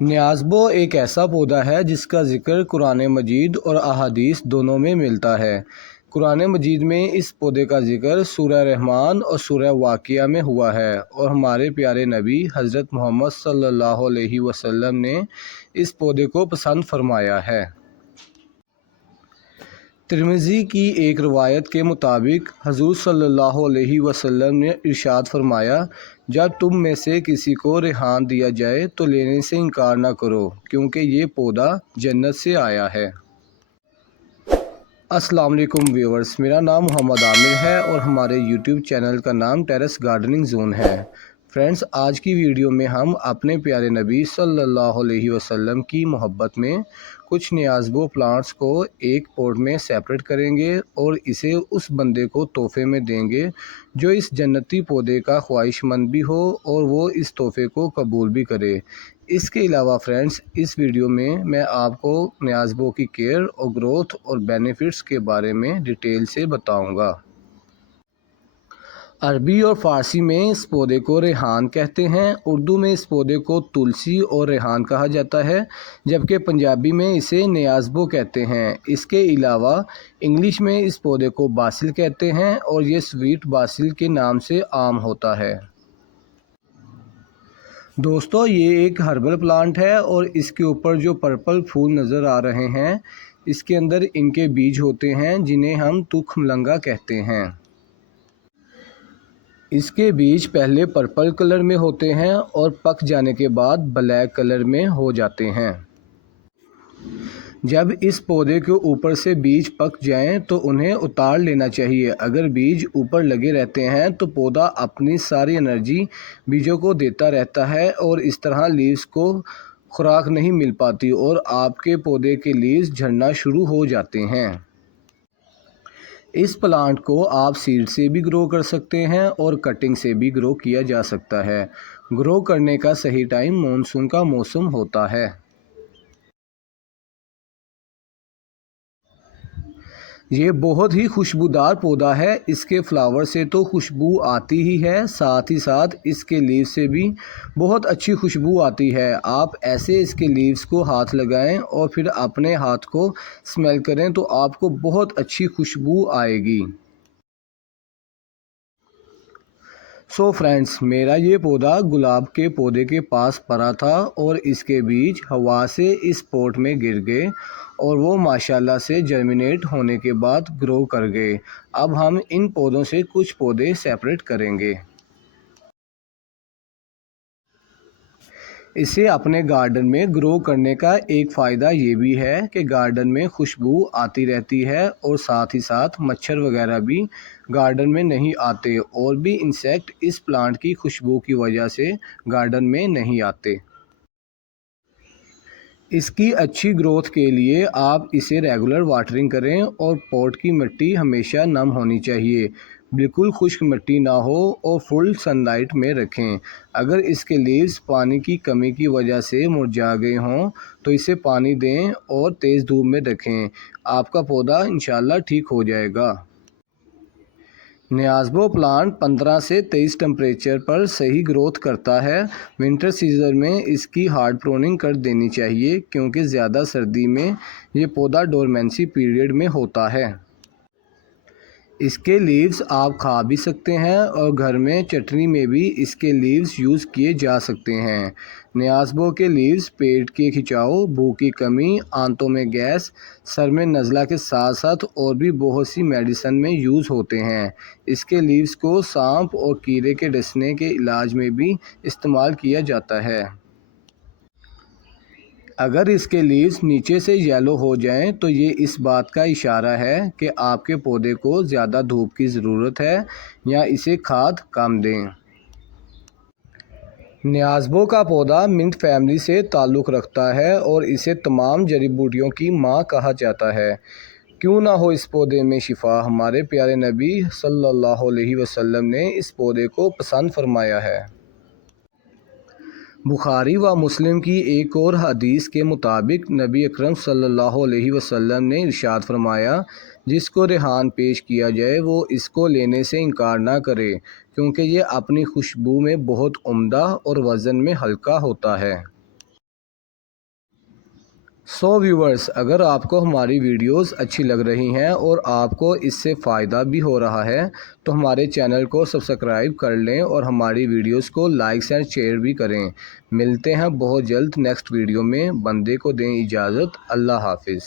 न्याज़बो एक ऐसा पौधा है जिसका ज़िक्र कुरान मजीद और अहादीस दोनों में मिलता है। कुरान मजीद में इस पौधे का ज़िक्र सूरह रहमान और सूरह वाक़िया में हुआ है और हमारे प्यारे नबी हज़रत मोहम्मद सल्लल्लाहु अलैहि वसल्लम ने इस पौधे को पसंद फरमाया है। तिर्मिज़ी की एक रवायत के मुताबिक हज़ूर सल्लल्लाहु अलैहि वसल्लम ने इरशाद फरमाया, जब तुम में से किसी को रेहान दिया जाए तो लेने से इनकार ना करो, क्योंकि ये पौधा जन्नत से आया है। अस्सलाम वालेकुम व्यूअर्स, मेरा नाम मोहम्मद आमिर है और हमारे यूट्यूब चैनल का नाम टेरेस गार्डनिंग जोन है। फ्रेंड्स, आज की वीडियो में हम अपने प्यारे नबी सल्लल्लाहु अलैहि वसल्लम की मोहब्बत में कुछ न्याज़बो प्लांट्स को एक पॉट में सेपरेट करेंगे और इसे उस बंदे को तोहफे में देंगे जो इस जन्नती पौधे का ख्वाहिशमंद भी हो और वो इस तोहफे को कबूल भी करे। इसके अलावा फ्रेंड्स, इस वीडियो में मैं आपको न्याज़बो की केयर और ग्रोथ और बेनिफिट्स के बारे में डिटेल से बताऊंगा। अरबी और फ़ारसी में इस पौधे को रेहान कहते हैं। उर्दू में इस पौधे को तुलसी और रेहान कहा जाता है, जबकि पंजाबी में इसे न्याज़बो कहते हैं। इसके अलावा इंग्लिश में इस पौधे को बासिल कहते हैं और ये स्वीट बासिल के नाम से आम होता है। दोस्तों, ये एक हर्बल प्लांट है और इसके ऊपर जो पर्पल फूल नज़र आ रहे हैं, इसके अंदर इनके बीज होते हैं जिन्हें हम तुखमलंगा कहते हैं। इसके बीज पहले पर्पल कलर में होते हैं और पक जाने के बाद ब्लैक कलर में हो जाते हैं। जब इस पौधे के ऊपर से बीज पक जाएं तो उन्हें उतार लेना चाहिए। अगर बीज ऊपर लगे रहते हैं तो पौधा अपनी सारी एनर्जी बीजों को देता रहता है और इस तरह लीव्स को खुराक नहीं मिल पाती और आपके पौधे के लीव्स झड़ना शुरू हो जाते हैं। इस प्लांट को आप सीड से भी ग्रो कर सकते हैं और कटिंग से भी ग्रो किया जा सकता है। ग्रो करने का सही टाइम मानसून का मौसम होता है। ये बहुत ही खुशबूदार पौधा है। इसके फ्लावर से तो खुशबू आती ही है, साथ ही साथ इसके लीव से भी बहुत अच्छी खुशबू आती है। आप ऐसे इसके लीव्स को हाथ लगाएं और फिर अपने हाथ को स्मेल करें तो आपको बहुत अच्छी खुशबू आएगी। सो फ्रेंड्स, मेरा ये पौधा गुलाब के पौधे के पास पड़ा था और इसके बीज हवा से इस पॉट में गिर गए और वो माशाल्लाह से जर्मिनेट होने के बाद ग्रो कर गए। अब हम इन पौधों से कुछ पौधे सेपरेट करेंगे। इसे अपने गार्डन में ग्रो करने का एक फ़ायदा ये भी है कि गार्डन में खुशबू आती रहती है और साथ ही साथ मच्छर वगैरह भी गार्डन में नहीं आते और भी इंसेक्ट इस प्लांट की खुशबू की वजह से गार्डन में नहीं आते। इसकी अच्छी ग्रोथ के लिए आप इसे रेगुलर वाटरिंग करें और पॉट की मिट्टी हमेशा नम होनी चाहिए। बिल्कुल खुश्क मिट्टी ना हो और फुल सनलाइट में रखें। अगर इसके लीव्स पानी की कमी की वजह से मुरझा गए हों तो इसे पानी दें और तेज़ धूप में रखें। आपका पौधा इंशाल्लाह ठीक हो जाएगा। न्याज़बो प्लांट 15 से 23 टेम्परेचर पर सही ग्रोथ करता है। विंटर सीज़न में इसकी हार्ड प्रूनिंग कर देनी चाहिए क्योंकि ज़्यादा सर्दी में ये पौधा डोरमेंसी पीरियड में होता है। इसके लीव्स आप खा भी सकते हैं और घर में चटनी में भी इसके लीव्स यूज़ किए जा सकते हैं। न्याज़बो के लीव्स पेट के खिंचाव, भूख की कमी, आंतों में गैस, सर में नज़ला के साथ साथ और भी बहुत सी मेडिसिन में यूज़ होते हैं। इसके लीव्स को सांप और कीड़े के डसने के इलाज में भी इस्तेमाल किया जाता है। अगर इसके लीव्स नीचे से येलो हो जाएं तो ये इस बात का इशारा है कि आपके पौधे को ज़्यादा धूप की ज़रूरत है या इसे खाद कम दें। न्याज़बो का पौधा मिंट फैमिली से ताल्लुक़ रखता है और इसे तमाम जड़ी बूटियों की माँ कहा जाता है। क्यों ना हो इस पौधे में शिफा, हमारे प्यारे नबी सल्लल्लाहु अलैहि वसल्लम ने इस पौधे को पसंद फरमाया है। बुखारी व मुस्लिम की एक और हदीस के मुताबिक नबी अकरम सल्लल्लाहु अलैहि वसल्लम ने इरशाद फरमाया, जिसको रेहान पेश किया जाए वो इसको लेने से इनकार ना करे, क्योंकि ये अपनी खुशबू में बहुत उम्दा और वज़न में हल्का होता है। सो व्यूवर्स, अगर आपको हमारी वीडियोस अच्छी लग रही हैं और आपको इससे फ़ायदा भी हो रहा है तो हमारे चैनल को सब्सक्राइब कर लें और हमारी वीडियोस को लाइक एंड शेयर भी करें। मिलते हैं बहुत जल्द नेक्स्ट वीडियो में। बंदे को दें इजाज़त। अल्लाह हाफिज़।